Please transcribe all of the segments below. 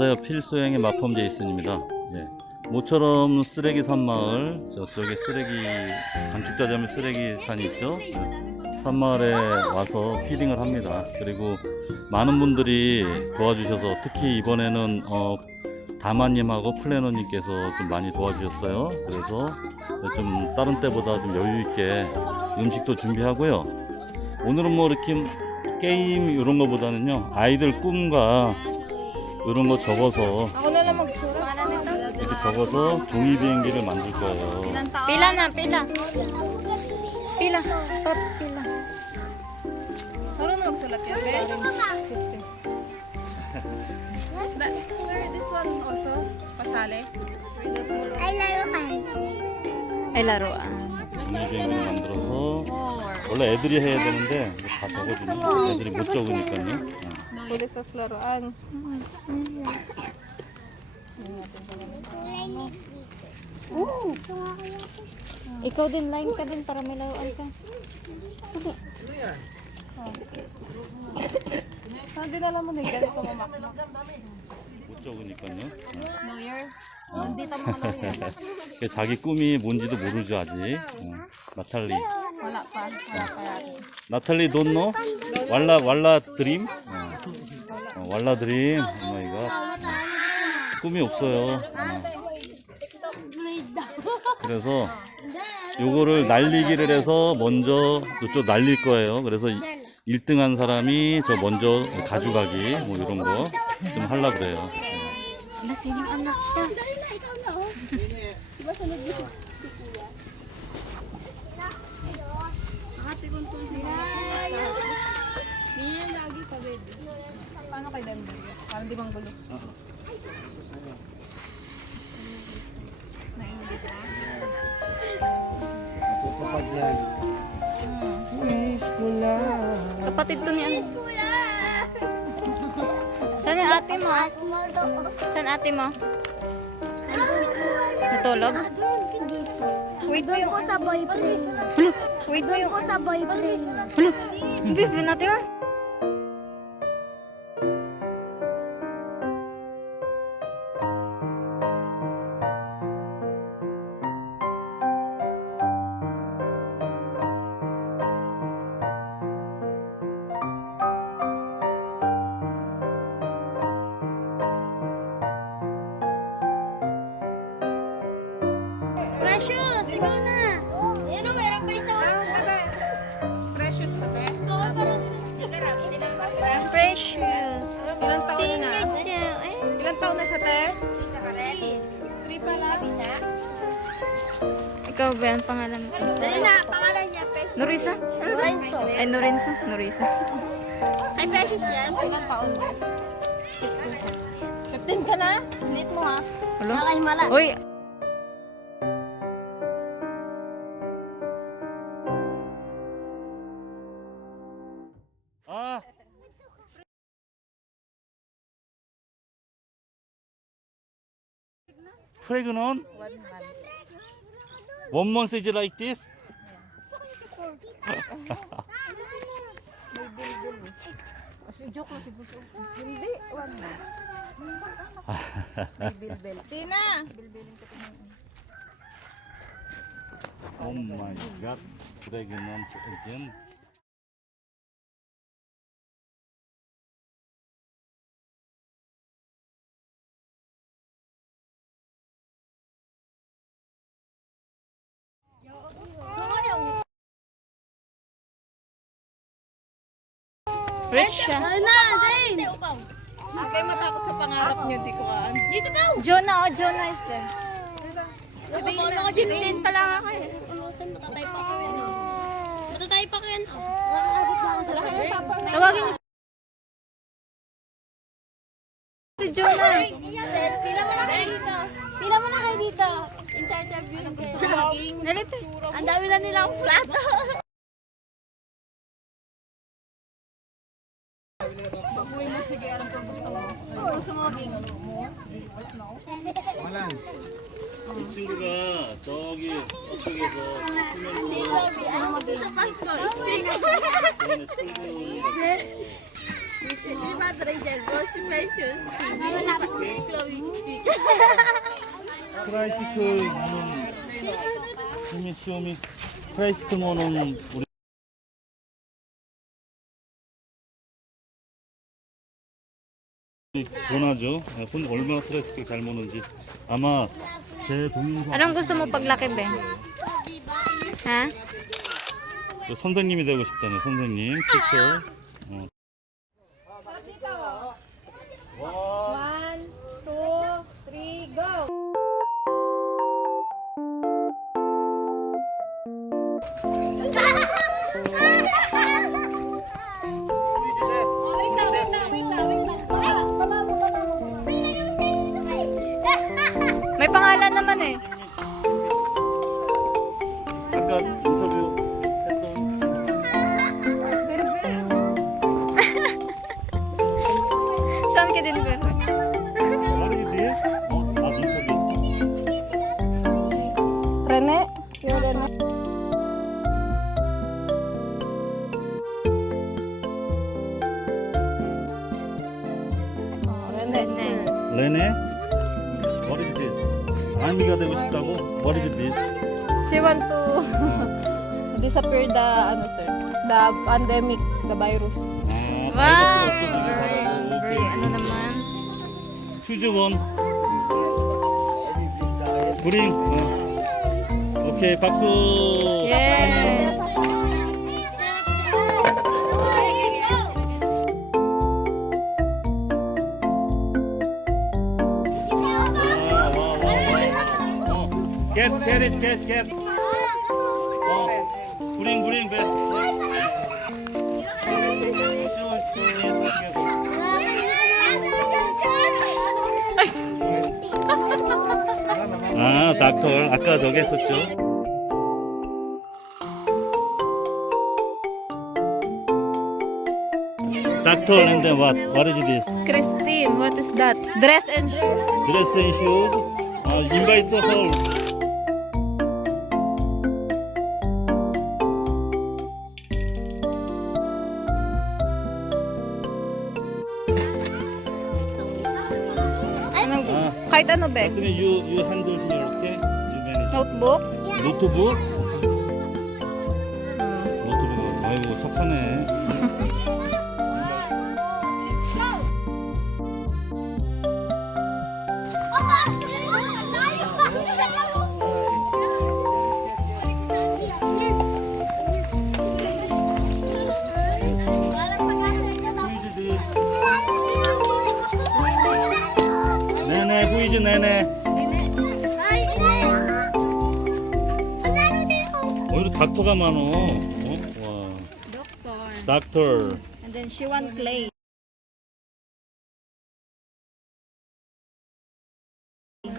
안녕하세요. 필쏘행의 마펌제이슨입니다. 모처럼 쓰레기 산마을, 저쪽에 쓰레기 단축자재물 쓰레기 산이 있죠. 산마을에 와서 피딩을 합니다. 그리고 많은 분들이 도와주셔서 특히 이번에는 다마님하고 플래너님께서 좀 많이 도와주셨어요. 그래서 좀 다른 때보다 좀 여유있게 음식도 준비하고요. 오늘은 뭐 이렇게 게임 이런 거보다는요, 아이들 꿈과 이런 거 적어서 이렇게 적어서 종이비행기를 만들 거예요. Pila na, pila. Pila. Pila. Marunong magsulat yan, be? Sir, this one also, pasali? Ay laruan. 종이비행기를 만들어서 원래 애들이 해야 되는데 다 적어주면 애들이 못 적으니까요. Pulis sa laruan. Ikaw din, line ka din para may laruan ka. Dinala mo na yung ganito mamakmak. 못 적으니까요. No, year. Nandito mo na. 자기 꿈이 뭔지도 모르죠 아직. 나탈리. Wala pa yata. 나탈리 don't know? 왈라 드림? 왈라 드림. 오마이갓. 꿈이 없어요. 그래서 요거를 날리기를 해서 먼저 이쪽 날릴 거예요. 그래서 1등한 사람이 저 먼저 가져가기 뭐 이런 거 좀 하려고 그래요. Lasing yung anak ka. Paano kay Denver? Parang di bang gulo? Kapatid to ni ano? Saan yung ate mo? Saan ate mo? Natulog? Doon ko sa boyfriend. Doon ko sa boyfriend. Bibili natin mo? Precious, sige na. Ano, meron pa isa. Precious na ba? Precious. Ilang taon na? Signature. Ilang taon na siya, te? 3 pa lang. Ikaw ba ang pangalan mo? Dali na, pangalan niya, Norisa? Lorenzo. Ay, Norenzo. Norisa. Ay, Precious yan. Ilang taon na? 15 ka na? Ulit mo ha. Hello? Nakahimala. Uy! Pregnant? 1 month is like this? Joke lang siguro. Hindi, wala na. Bilbil. Tina! Oh my god, pregnant again. Rich siya. Kaya matakot sa pangarap niyo, di ko kaan. Dito ka. Jonah, Jonah is there. Ano ka dyan? Din pa lang ako eh. Matatay pa ako yan. Matatay pa ako yan. Nakakabot na ako sa lahat. Tawagin mo si Jonah. Pila mo na kayo dito. Pila mo na kayo dito. In charge of you. Nalit. Ang dami na nilang plato. Uy mo, sige, alam ko gusto mo. Gusto mo, Bing. 이 친구가 저기 저쪽에서 Sa Pasko, 이번에 출근을 트라이시클 모는 시미 시오미 트라이시클 모는 우리 전하죠. 얼마나 트라이시클 잘 모는지 아마 제 동영상 Anong gusto mo paglaki, Ben? Ha? 선생님이 되고 싶다네. 선생님 티처. One, two, three, go! May pangalan naman eh. 아까 인터뷰 했던 Saan ka din, Ben? 말이 돼? 나도 인터뷰. Rene? Yung Rene. Rene. 레네? What is this? 아미가 되고 싶다고? What is this? She want to disappear the, ano sir, the pandemic, the virus. 아, Very, ano naman? 추즈원. 브링. 오케이, 박수. Yeah. Get. 브링, 배. 아, 닥터. 아까 저기 했었죠. Doctor and then what? What is this? Christine, what is that? Dress and shoes. Dress and shoes. Invite her. Kahit ano ba? 가슴에 you handles 이렇게. You manage. Notebook? 노트북. 노트북. 아이고 착하네. 네네 후이즈 네네. 오히려 닥터가 많어. 와. Doctor. 닥터. And then she want clay.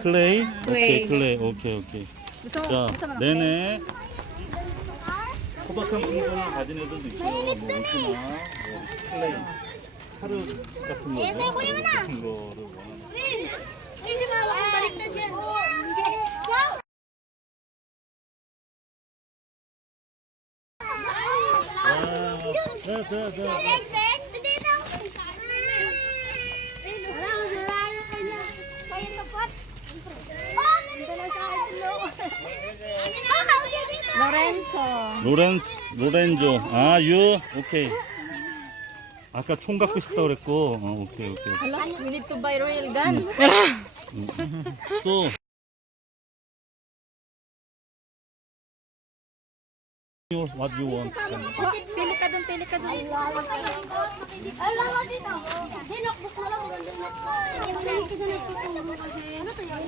클레이? 클레이. 오케이 클레이. 오케이. Gusto mo, 자 gusto mo ng clay? 네네. 소박한 풍선을 가진 애들도 있고 뭐 웃기나 뭐 클레이 카르 같은 거죠. 같은 거를 원하는. 로렌조. 아, 유. 오케이. 아까 총 갖고 싶다 그랬고. 오케이. Hala, we need to buy real gun. So what you want? Pili ka dun. Alam dito. Hinokbuk mo lang maganda mo. Ano to yan?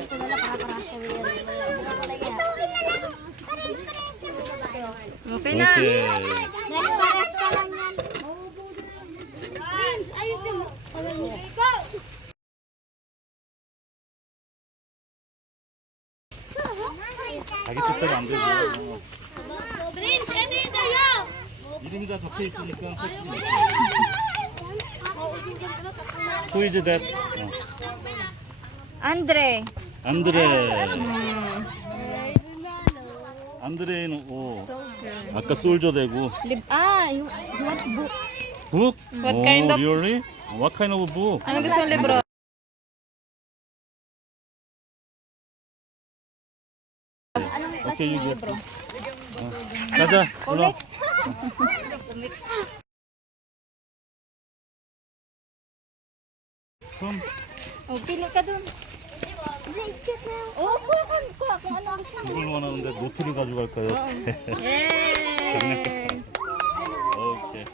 Ito na lang para sa wheel. Okay na. 오케이. Pares pa lang yan. Ayusin mo. Go! 자기 뜻대로 안 되죠. Brin, ano yun tayo? 이름이 다 적혀 있으니까. Who is that? Andre. 안드레. 안드레이는 Soldier. 아까 솔저 되고. You want book? Book? What kind of- Really? What kind of book? Ano gusto mong libro? Okay, you get. 가자. 올라. 그럼 Pili ka dun. Kuha kung ano gusto mo. 이걸로 하는데 노트를 가져갈까요? Yay! 오케이.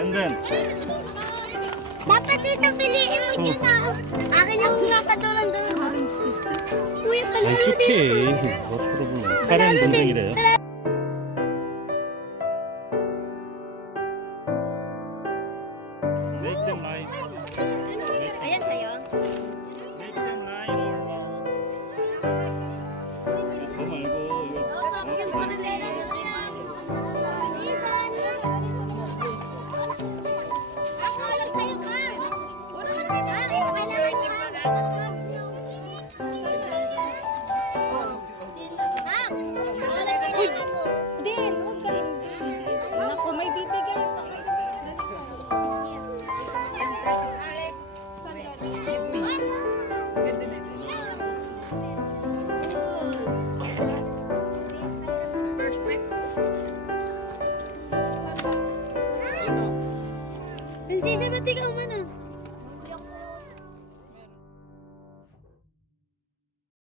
And then, Dapat ito piliin mo yun ah. Akin yung nasa dulang dulang. Kuya pala. it's okay. What problem? 다른 동생이래요. Make them line. Ayan sa'yo. Make them line or what? 저 말고 이거. Din, huwag ka rin. Naku, may bibigay pa. Prinsesa, ba't ikaw man ah?